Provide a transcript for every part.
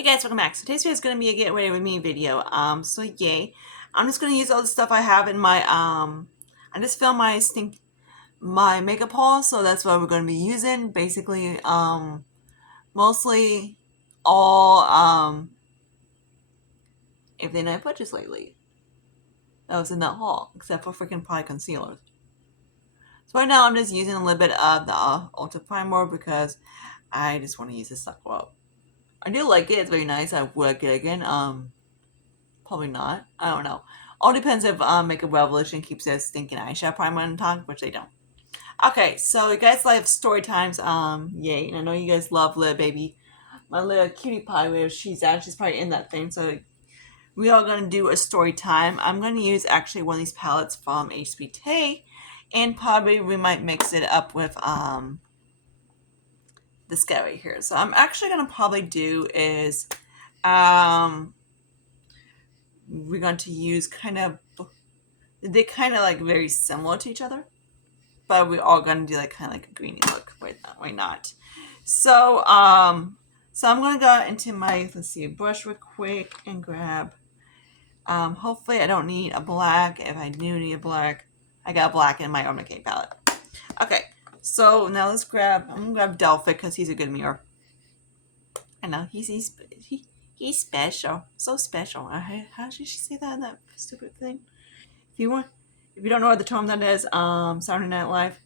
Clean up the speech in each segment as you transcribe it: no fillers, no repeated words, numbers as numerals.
Hey guys, welcome back. So today's video is going to be a get ready with me video. So yay. I'm just going to use all the stuff I have in my, I just filmed my makeup haul, so that's what we're going to be using. Basically, mostly all, everything I purchased lately. That was in that haul, except for freaking probably concealers. So right now I'm just using a little bit of the Ultra Primer because I just want to use this stuff well. I do like it, it's very nice. I would like it again. Probably not. I don't know. All depends if Makeup Revolution keeps their stinking eyeshadow primer on top, which they don't. Okay, so you guys like story times. Yay! And I know you guys love little baby, my little cutie pie. Where she's at, she's probably in that thing. So we are gonna do a story time. I'm gonna use actually one of these palettes from HBT, and probably we might mix it up with this guy right here. So I'm actually gonna probably do is we're going to use they're kind of like very similar to each other, but we're all going to do like kind of like a greeny look. Why not? So I'm going to go into my, let's see, brush real quick and grab, hopefully I don't need a black. If I do need a black, I got black in my Urban Decay palette. Okay, so now I'm going to grab Delphic because he's a good mirror. I know, he's special. So special. How should she say that in that stupid thing? If you don't know what the term that is, Saturday Night Live.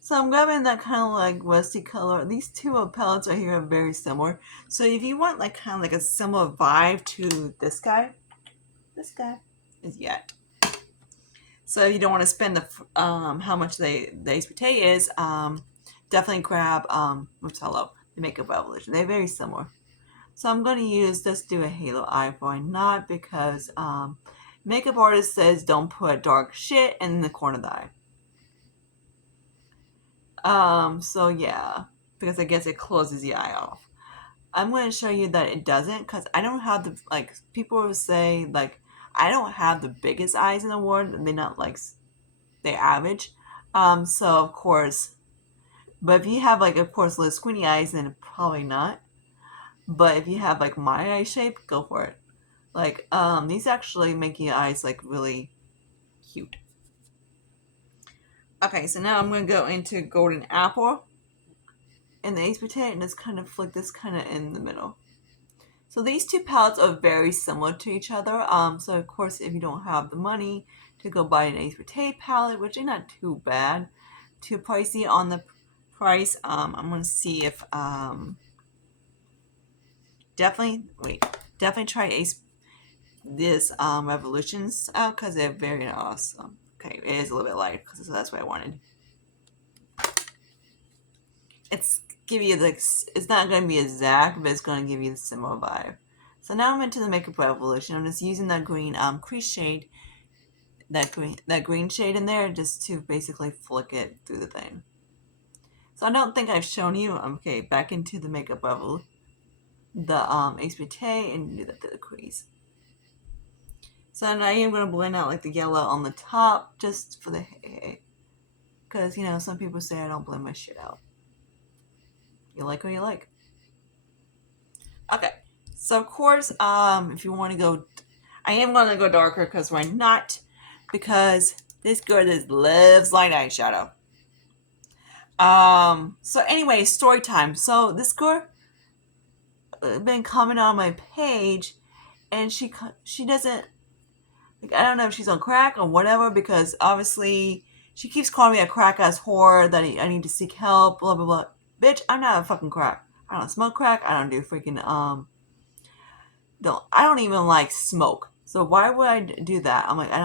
So I'm grabbing that kind of like rusty color. These two palettes right here are very similar. So if you want like kind of like a similar vibe to this guy is Yet. So if you don't want to spend the how much the HBT is, definitely grab Marcello, the Makeup Revolution. They're very similar. So I'm going to do a halo eye. Why not? Because makeup artist says don't put dark shit in the corner of the eye. So yeah, because I guess it closes the eye off. I'm going to show you that it doesn't, because I don't have the, like, people will say, like, I don't have the biggest eyes in the world, and they're not, like, they're average. So of course, but if you have, like, of course, little squinty eyes, then probably not. But if you have, like, my eye shape, go for it. Like, these actually make your eyes, like, really cute. Okay, so now I'm going to go into Golden Apple and the HBT and just kind of flick this kind of in the middle. So these two palettes are very similar to each other. So of course, if you don't have the money to go buy an HBT palette, which is not too bad, too pricey on the price, I'm going to see if, definitely try this Revolutions out because they're very awesome. Okay, it is a little bit light because that's what I wanted. It's give you the, it's not going to be exact, but it's going to give you the similar vibe. So now I'm into the Makeup Revolution. I'm just using that green crease shade, that green shade in there, just to basically flick it through the thing. So I don't think I've shown you. Okay, back into the Makeup Revolution, the HBT, and do that to the crease. So now I am going to blend out like the yellow on the top, just for the, because you know some people say I don't blend my shit out. You like what you like. Okay, so of course, if you want to go, I am going to go darker because why not? Because this girl just loves light eyeshadow. So anyway, story time. So this girl been commenting on my page, and she doesn't, like, I don't know if she's on crack or whatever, because obviously she keeps calling me a crack ass whore that I need to seek help, blah blah blah. Bitch, I'm not a fucking crack. I don't smoke crack. I don't do freaking I don't even like smoke. So why would I do that? I'm like, I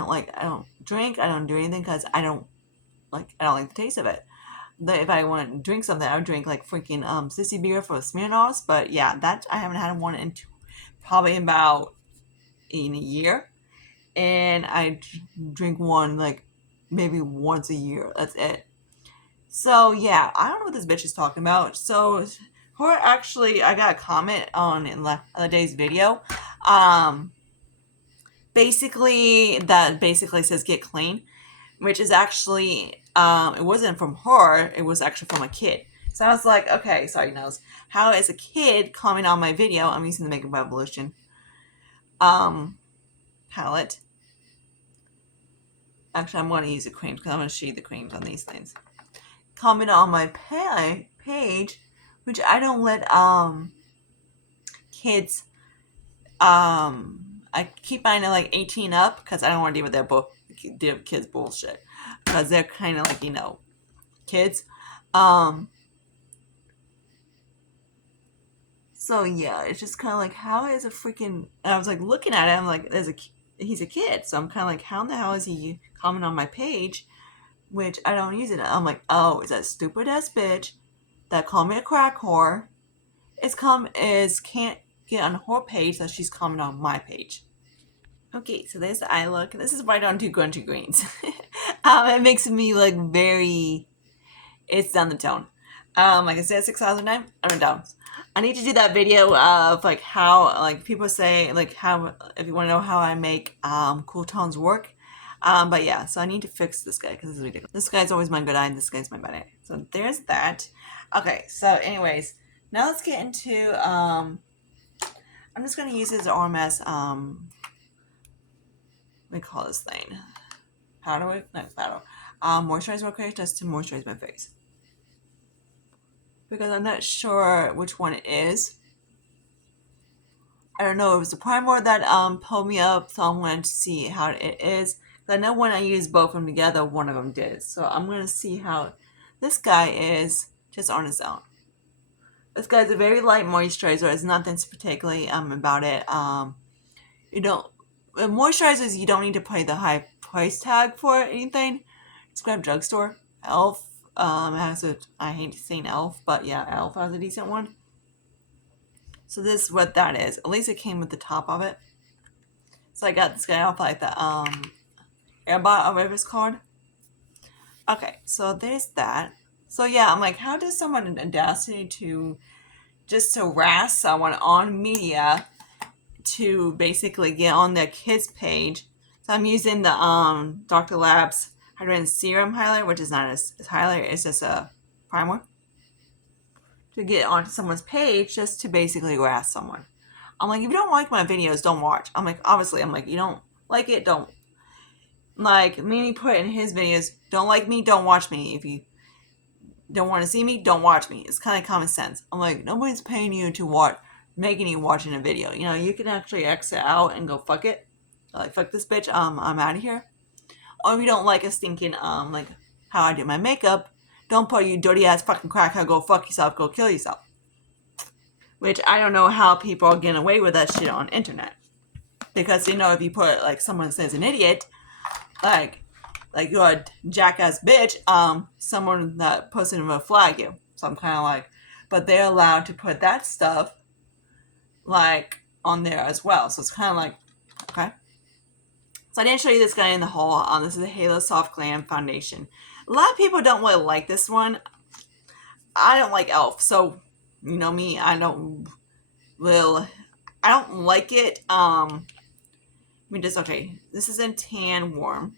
don't drink, I don't do anything because I don't like the taste of it. If I want to drink something, I would drink like freaking sissy beer for Smirnoffs. But yeah, that I haven't had one in probably about in a year, and I drink one like maybe once a year. That's it. So yeah, I don't know what this bitch is talking about. So her actually, I got a comment on in the other day's video. Basically says get clean, which is actually it wasn't from her, it was actually from a kid. So I was like, okay, sorry, nose. How as a kid comment on my video, I'm using the Makeup Revolution palette. Actually, I'm going to use the creams because I'm going to show you the creams on these things. Comment on my page, which I don't let kids. I keep mine at like 18 up because I don't want to deal with their kids bullshit because they're kind of like kids. So yeah, it's just kind of like how is a freaking. And I was like looking at it, I'm like, he's a kid, so I'm kind of like, how in the hell is he comment on my page, which I don't use it. I'm like, oh, is that stupid ass bitch that called me a crack whore? Can't get on her page, so she's commenting on my page. Okay, so there's the eye look. This is why I don't do grungy greens. It makes me look very. It's down the tone. Like I said, 6,009. I'm down. I need to do that video of like how like people say like how if you want to know how I make cool tones work. But yeah, so I need to fix this guy because this is ridiculous. This guy's always my good eye, and this guy's my bad eye. So there's that. Okay, so anyways, now let's get into I'm just gonna use this RMS we call this thing powder, not powder, moisturize my face just to moisturize my face because I'm not sure which one it is. I don't know. It was the primer that pulled me up, so I'm going to see how it is. I know when I use both of them together, one of them did. So I'm going to see how this guy is just on his own. This guy's a very light moisturizer. There's nothing particularly about it. Moisturizers you don't need to pay the high price tag for anything. Just grab drugstore. Elf has a. I hate saying Elf, but yeah, Elf has a decent one. So this is what that is. At least it came with the top of it. So I got this guy off like the Airbot or whatever it's called. Okay, so there's that. So yeah, I'm like, how does someone audacity to just harass someone on media to basically get on their kids page? So I'm using the Dr. Labs Hydrating Serum highlighter, which is not a highlighter, it's just a primer, to get onto someone's page just to basically harass someone. I'm like, if you don't like my videos, don't watch. I'm like, obviously, I'm like, you don't like it, don't. Like Mimi put in his videos, don't like me, don't watch me. If you don't want to see me, don't watch me. It's kind of common sense. I'm like, nobody's paying you to watch, making you watching a video. You know, you can actually exit out and go fuck it. Like, fuck this bitch, I'm out of here. Or if you don't like a stinking, like how I do my makeup, don't put you dirty ass fucking crackhead, go fuck yourself, go kill yourself. Which I don't know how people are getting away with that shit on internet. Because, you know, if you put, like, someone says an idiot, like you're a jackass bitch, someone that person will flag you. So I'm kind of like, but they're allowed to put that stuff, like, on there as well. So it's kind of like, okay. So I didn't show you this guy in the haul. This is the Halo Soft Glam Foundation. A lot of people don't really like this one. I don't like e.l.f. So, you know me, I don't like it. Okay, this is in Tan Warm.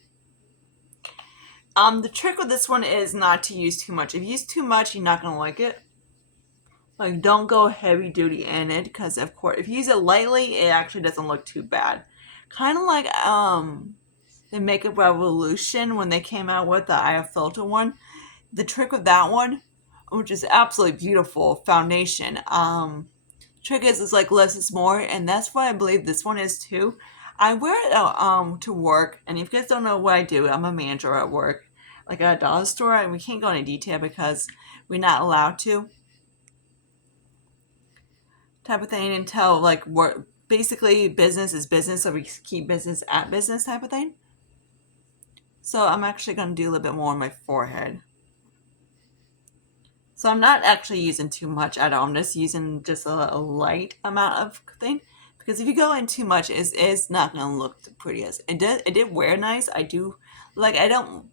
The trick with this one is not to use too much. If you use too much, you're not going to like it. Like, don't go heavy duty in it, because of course, if you use it lightly, it actually doesn't look too bad. Kind of like, the Makeup Revolution, when they came out with the Eye Filter one. The trick with that one, which is absolutely beautiful foundation, trick is like less is more, and that's what I believe this one is too. I wear it to work, and if you guys don't know what I do, I'm a manager at work, like at a dollar store, and we can't go into detail because we're not allowed to. Type of thing until like work. Basically, business is business, so we keep business at business type of thing. So I'm actually going to do a little bit more on my forehead. So I'm not actually using too much at all. I'm just using just a light amount of thing. Because if you go in too much, it's not going to look the prettiest. It did wear nice. I don't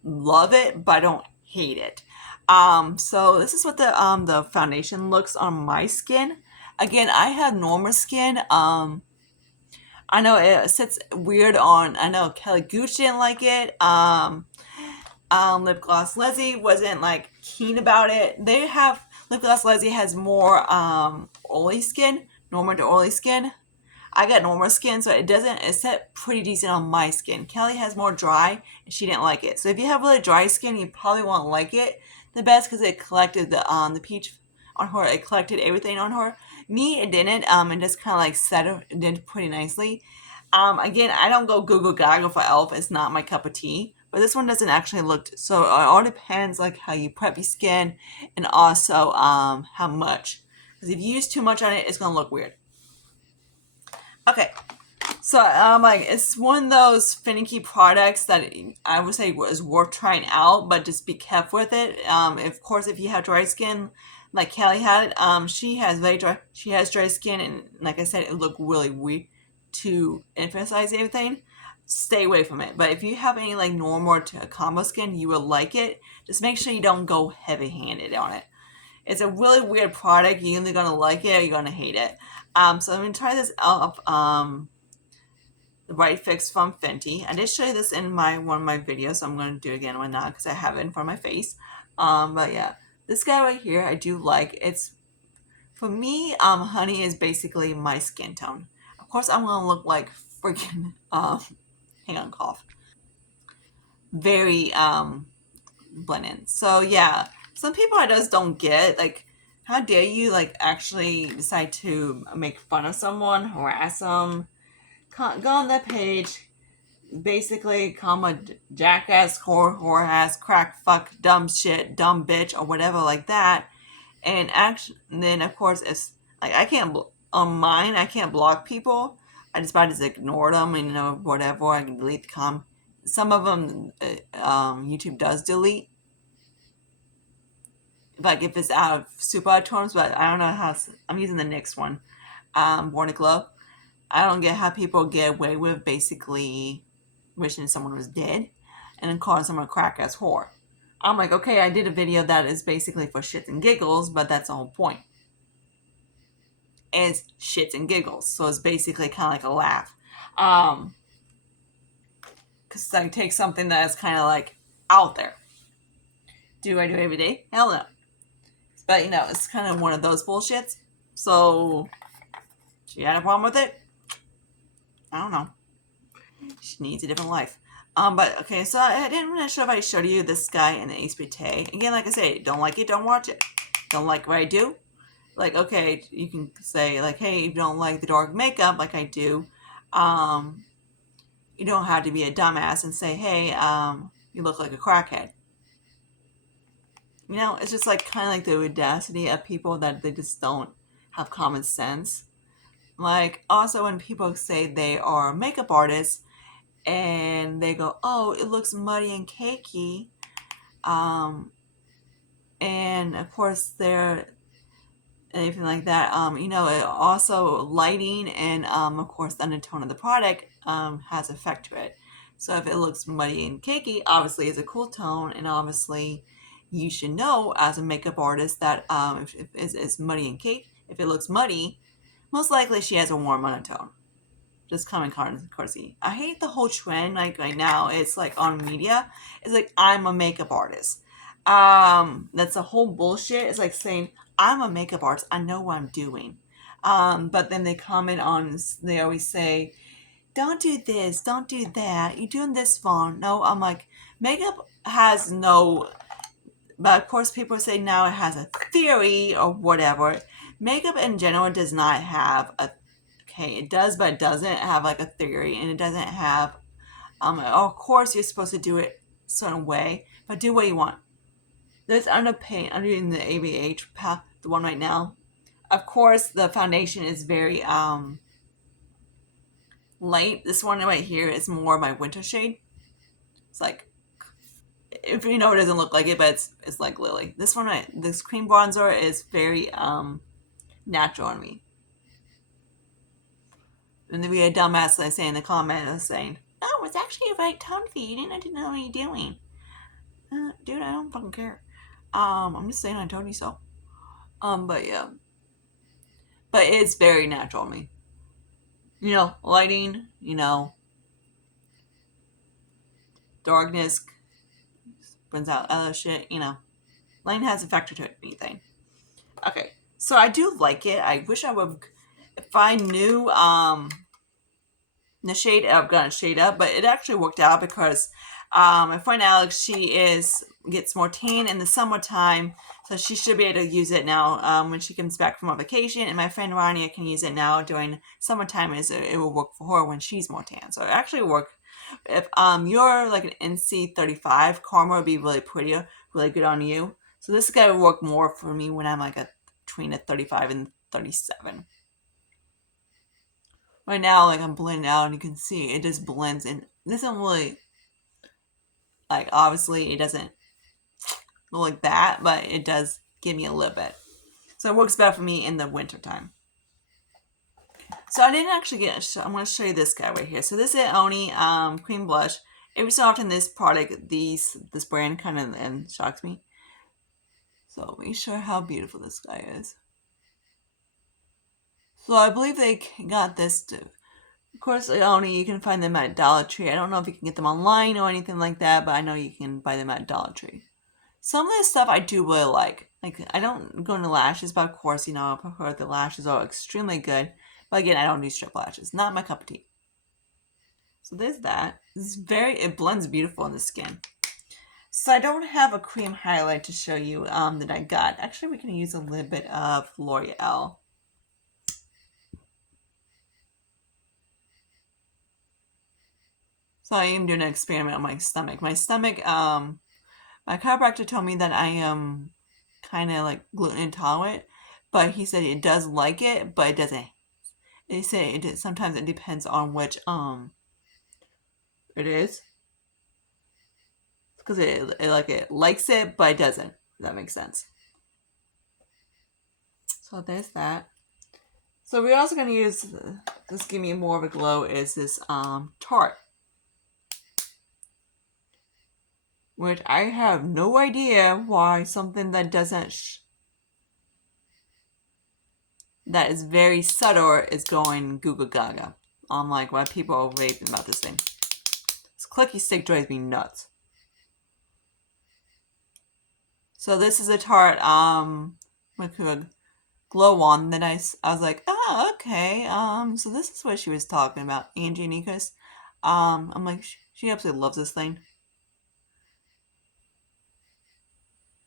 love it, but I don't hate it. So this is what the foundation looks on my skin. Again, I have normal skin. I know it sits weird on. I know Kelly Gooch didn't like it. Lip Gloss Leslie wasn't like keen about it. They have Lip Gloss Leslie has more oily skin, normal to oily skin. I got normal skin, so it's set pretty decent on my skin. Kelly has more dry, and she didn't like it. So if you have really dry skin, you probably won't like it the best because it collected the peach on her. It collected everything on her. Me, it didn't. It just kind of like set it did pretty nicely. Again, I don't go Google Gaga for Elf. It's not my cup of tea. But this one doesn't actually look so. It all depends like how you prep your skin, and also how much. Because if you use too much on it, it's gonna look weird. Okay, so like it's one of those finicky products that I would say is worth trying out, but just be careful with it. Of course, if you have dry skin, like Kelly had, she has very dry. She has dry skin, and like I said, it looked really weird to emphasize everything. Stay away from it. But if you have any like normal to combo skin, you will like it. Just make sure you don't go heavy-handed on it. It's a really weird product. You're either gonna like it or you're gonna hate it. So I'm gonna try this out. The Right Fix from Fenty. I did show you this in one of my videos, so I'm going to do it again right now because I have it in front of my face. But yeah, this guy right here, I do like. It's for me. Honey is basically my skin tone. Of course, I'm gonna look like freaking. Hang on, cough. Very blend in. So yeah, some people I just don't get like. How dare you like actually decide to make fun of someone, harass them? Go on that page, basically call a jackass, whore ass, crack, fuck, dumb shit, dumb bitch, or whatever like that. And then of course it's like I can't on mine I can't block people. I just about to ignore them and whatever. I can delete the Some of them YouTube does delete. Like if it's out of super terms, but I don't know how. I'm using the next one, Born to Glow. I don't get how people get away with basically wishing someone was dead and then calling someone a crack ass whore. I'm like, okay, I did a video that is basically for shits and giggles, but that's the whole point. It's shits and giggles. So it's basically kind of like a laugh. Because I take something that's kind of like out there. Do I do it every day? Hell no. But it's kind of one of those bullshits. So she had a problem with it? I don't know. She needs a different life. But okay, so I didn't really sure if I showed you this guy in the HBT. Again, like I say, don't like it, don't watch it. Don't like what I do? Like, okay, you can say like, hey, if you don't like the dark makeup like I do, you don't have to be a dumbass and say, hey, you look like a crackhead. It's just like kind of like the audacity of people that they just don't have common sense. Like also when people say they are makeup artists and they go, oh, it looks muddy and cakey. And of course they're anything like that. Also lighting and of course the undertone of the product has effect to it. So if it looks muddy and cakey, obviously it's a cool tone, and obviously you should know as a makeup artist that if it's muddy and cake, if it looks muddy, most likely she has a warm undertone. Just common courtesy. I hate the whole trend like right now. It's like on media. It's like I'm a makeup artist. That's a whole bullshit. It's like saying I'm a makeup artist. I know what I'm doing. But then they comment on. They always say, "Don't do this. Don't do that. You're doing this wrong." No, I'm like, makeup has no. But of course, people say now it has a theory or whatever. Makeup in general does not have a okay, it does, but it doesn't have like a theory, and it doesn't have. Of course, you're supposed to do it a certain way, but do what you want. This underpaint, I'm doing the ABH path, the one right now. Of course, the foundation is very light. This one right here is more my winter shade. It's like, if it doesn't look like it, but it's like Lily. This one, this cream bronzer is very natural on me. And then we had a dumbass I say in the comment saying, "No, it's actually a right tone for you. You didn't know what you're doing." Dude, I don't fucking care. I'm just saying I told you so. But yeah. But it's very natural to me. Lighting, darkness brings out other shit, lighting has a factor to anything. Okay, so I do like it. I wish I would, if I knew the shade up, gonna shade up, but it actually worked out because my friend Alex, gets more tan in the summertime, so she should be able to use it now when she comes back from a vacation. And my friend Rania can use it now during summertime, as it will work for her when she's more tan. So it actually worked. If you're like an NC35, Karma would be really pretty, really good on you. So this is gonna work more for me when I'm like between a 35 and 37. Right now, like I'm blending out, and you can see it just blends in. It doesn't really, like, obviously it doesn't look like that, but it does give me a little bit. So it works better for me in the winter time. So I didn't actually I'm going to show you this guy right here. So this is Oni cream blush. Every so often this product, this brand kind of shocks me. So let me show you how beautiful this guy is. So I believe they got this too. Of course, Oni, you can find them at Dollar Tree. I don't know if you can get them online or anything like that, but I know you can buy them at Dollar Tree. Some of this stuff I do really like. Like, I don't go into lashes, but of course, I prefer the lashes are extremely good. But again, I don't do strip lashes. Not my cup of tea. So there's that. It blends beautiful in the skin. So I don't have a cream highlight to show you that I got. Actually, we can use a little bit of L'Oreal. So I am doing an experiment on my stomach. My stomach, my chiropractor told me that I am kind of like gluten intolerant, but he said it does like it, but it doesn't. They say sometimes it depends on which it is, because it likes it, but it doesn't. If that makes sense. So there's that. So we're also gonna use this. Give me more of a glow. Is this Tarte, which I have no idea why something that doesn't that is very subtle is going Google Gaga. I'm like, why people are raving about this thing. This clicky stick drives me nuts. So this is a Tarte glow on that I was like, oh, okay. So this is what she was talking about, Angie Nikos. I'm like, she absolutely loves this thing,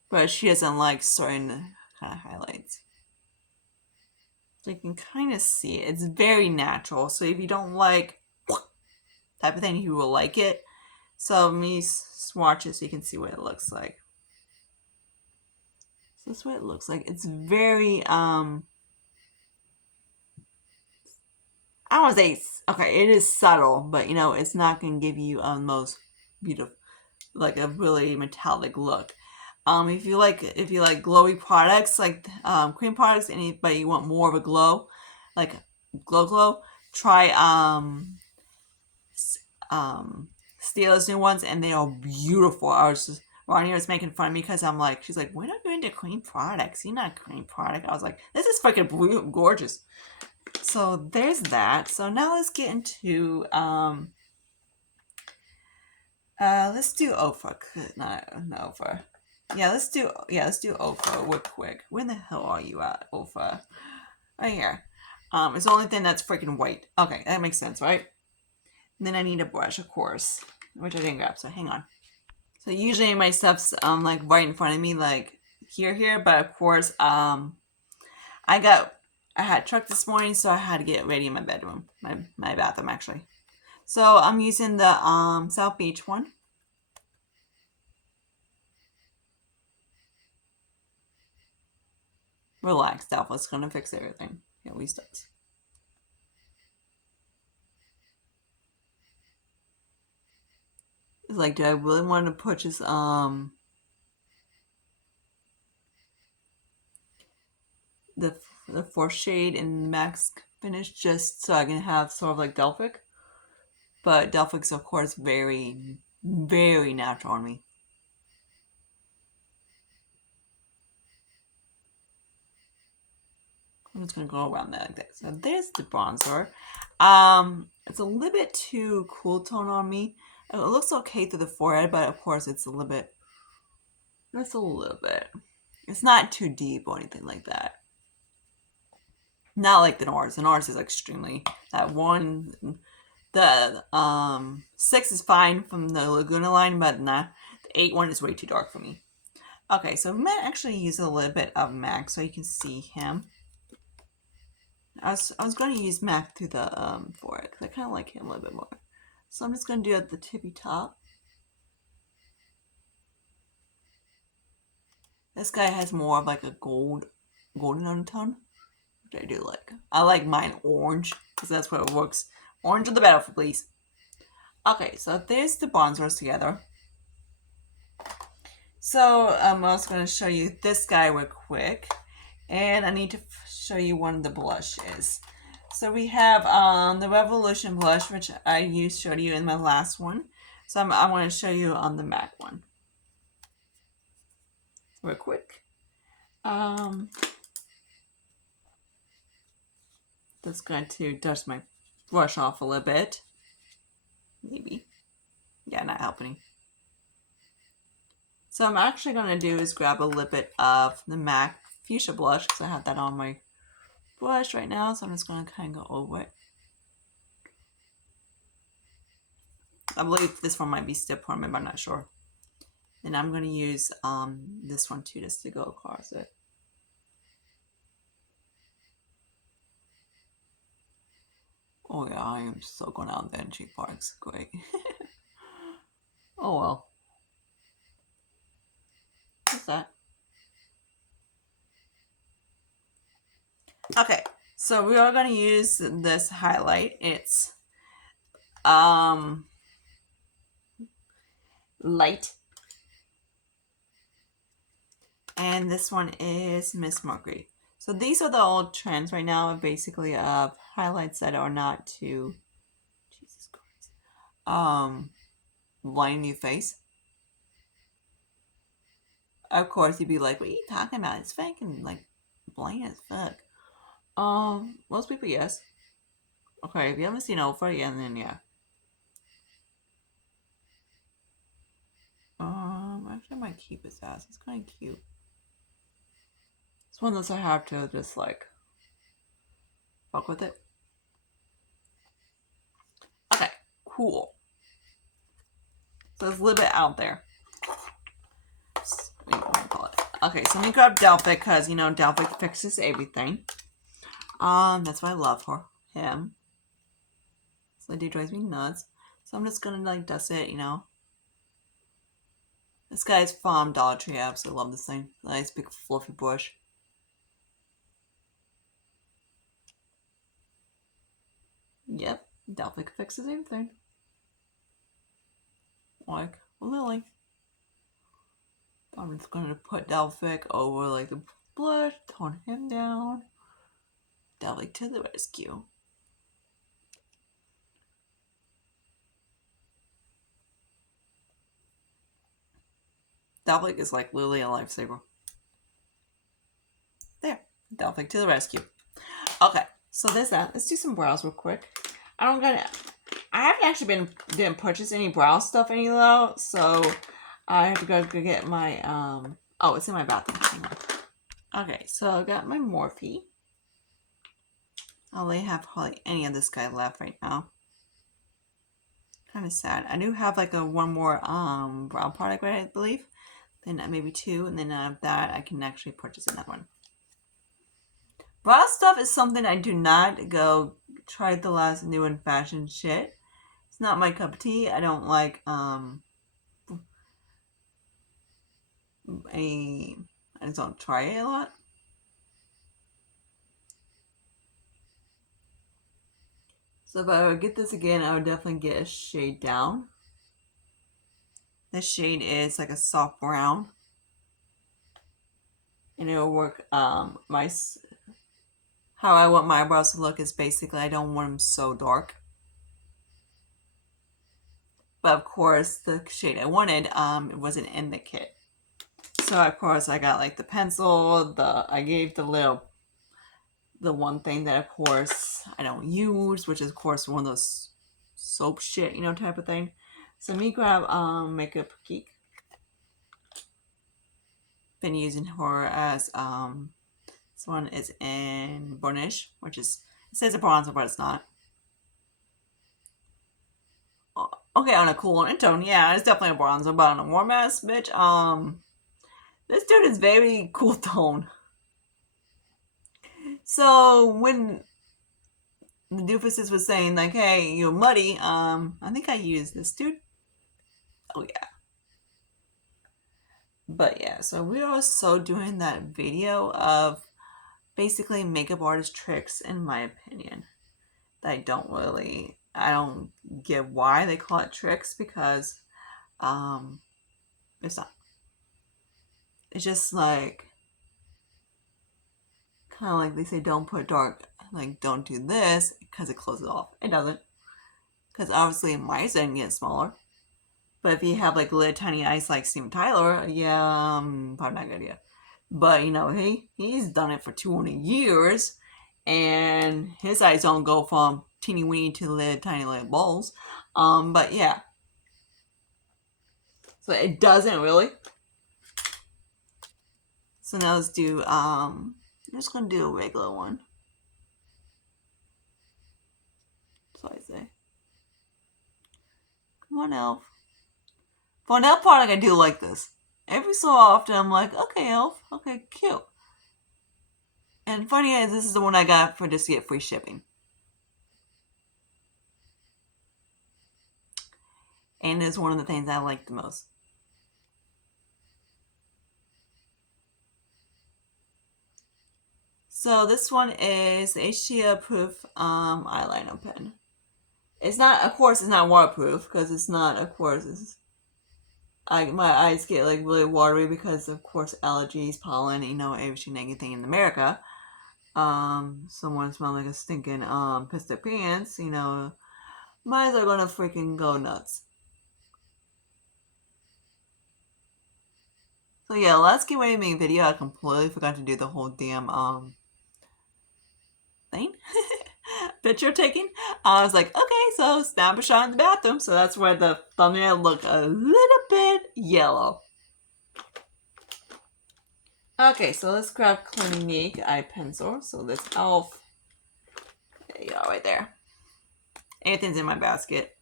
but she doesn't like certain kind of highlights. So you can kind of see it. It's very natural. So if you don't like type of thing, you will like it. So let me swatch it so you can see what it looks like. So this is what it looks like. It's very I don't want to say, okay, it is subtle, but it's not going to give you a most beautiful, like a really metallic look. If you like glowy products, like cream products, but you want more of a glow, like glow, try Steela's new ones, and they are beautiful. Ronnie was making fun of me because I'm like, she's like, we're not going to cream products. You're not a cream product. I was like, this is freaking gorgeous. So there's that. So now let's get into let's do Ofa. Not Ofa. Let's do Ofa real quick. Where the hell are you at, Ofa? Right here. It's the only thing that's freaking white. Okay, that makes sense, right? And then I need a brush, of course, which I didn't grab, so hang on. So usually my stuff's like right in front of me, like here, but of course I had truck this morning, so I had to get ready in my bedroom, my bathroom actually. So I'm using the South Beach one. Relax, Alpha's gonna fix everything. At least does. It's like, do I really want to purchase the 4th shade in Max Finish just so I can have sort of like Delphic? But Delphic's of course very, very natural on me. I'm just gonna go around that like that. So there's the bronzer. It's a little bit too cool tone on me. It looks okay through the forehead, but of course it's a little bit. Just a little bit. It's not too deep or anything like that. Not like the NARS. The NARS is extremely, that one, the 6 is fine from the Laguna line, but the 8 one is way too dark for me. Okay, so we might actually use a little bit of MAC so you can see him. I was going to use MAC through the for it because I kind of like him a little bit more. So I'm just going to do it at the tippy top. This guy has more of like a golden undertone, which I do like. I like mine orange because that's what it works. Orange on the battlefield, please. Okay, so there's the bronzers together. So I'm also going to show you this guy real quick. And I need to show you one of the blushes. So we have the Revolution blush, which I showed you in my last one. So I want to show you on the MAC one. Real quick. Just going to dust my brush off a little bit. Maybe. Yeah, not helping. So I'm actually going to do is grab a little bit of the MAC Fuchsia blush because I have that on my brush right now. So I'm just going to kind of go over it. I believe this one might be still permanent, but I'm not sure. And I'm going to use this one too, just to go across it. Oh yeah, I am so going out there in cheap parks. Great. Oh well. What's that? Okay, so we are going to use this highlight. It's light. And this one is Miss Marguerite. So these are the old trends right now, basically of highlights that are not too, Jesus Christ, blind your face. Of course, you'd be like, "What are you talking about? It's fake and like blind as fuck." Most people, yes. Okay, if you haven't seen Oprah, yeah, then yeah. Actually, I might keep his ass. It's kind of cute. It's one that I have to just like fuck with it. Okay, cool. So it's a little bit out there. Okay, so let me grab Delphic because you know Delphic fixes everything. That's why I love him. So it drives me nuts. So I'm just gonna like dust it, you know. This guy's from Dollar Tree. I absolutely love this thing. Nice big fluffy brush. Yep, Delphic fixes everything. Like Lily. I'm just gonna put Delphic over like the blush, tone him down. Delphic to the rescue. Delphic is like Lily a lifesaver. There, Delphic to the rescue. Okay, so there's that. Let's do some brows real quick. I haven't actually didn't purchase any brow stuff any though, so I have to go get my oh, it's in my bathroom. Okay, so I got my Morphe. I only have hardly any of this guy left right now. Kind of sad. I do have like one more brow product, right? I believe. Then maybe 2, and then that I can actually purchase another one. Brow stuff is something I do not go try the last new and fashion shit. It's not my cup of tea. I don't like I just don't try it a lot. So if I would get this again, I would definitely get a shade down. This shade is like a soft brown. And it'll work, how I want my eyebrows to look is basically I don't want them so dark. But of course, the shade I wanted, it wasn't in the kit. So of course I got like the pencil, I gave the one thing that of course I don't use, which is of course one of those soap shit, you know, type of thing. So let me grab Makeup Geek. been using her as this one is in Burnish, which is, it says a bronzer, but it's not. Okay, on a cool tone, yeah, it's definitely a bronzer, but on a warm ass bitch, this dude is very cool tone. So when the doofuses was saying like, "Hey, you're muddy," I think I used this dude. Oh yeah, but yeah. So we are also doing that video of basically makeup artist tricks, in my opinion. That I don't get why they call it tricks, because um, it's not. It's just like kind of like they say, don't put dark, like don't do this because it closes off. It doesn't, because obviously my skin gets smaller. But if you have like little tiny eyes like Steven Tyler, yeah, probably not a good idea. But you know, he's done it for 200 years, and his eyes don't go from teeny weeny to little tiny little balls. But yeah, so it doesn't really. So now let's do I'm just gonna do a regular one. So I say, come on, Elf. For an Elf product, I do like this. Every so often, I'm like, okay, Elf, okay, cute. And funny is, this is the one I got for just to get free shipping. And it's one of the things I like the most. So this one is the HTL proof eyeliner pen. It's not, of course, it's not waterproof, because it's not, of course, my eyes get like really watery because, of course, allergies, pollen, you know, everything, anything in America. Someone smell like a stinking piss their pants, you know, my eyes are gonna freaking go nuts. So yeah, let's get ready to make a video. I completely forgot to do the whole damn thing. Picture taking. I was like, okay, so snap a shot in the bathroom. So that's where the thumbnail looked a little bit yellow. Okay, so let's grab Clinique eye pencil. So this Elf. There you go, right there. Anything's in my basket.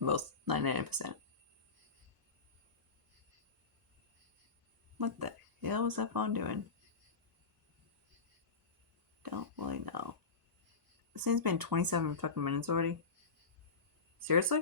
Most 99%. What the hell was that phone doing? Don't really know. This thing's been 27 fucking minutes already. Seriously?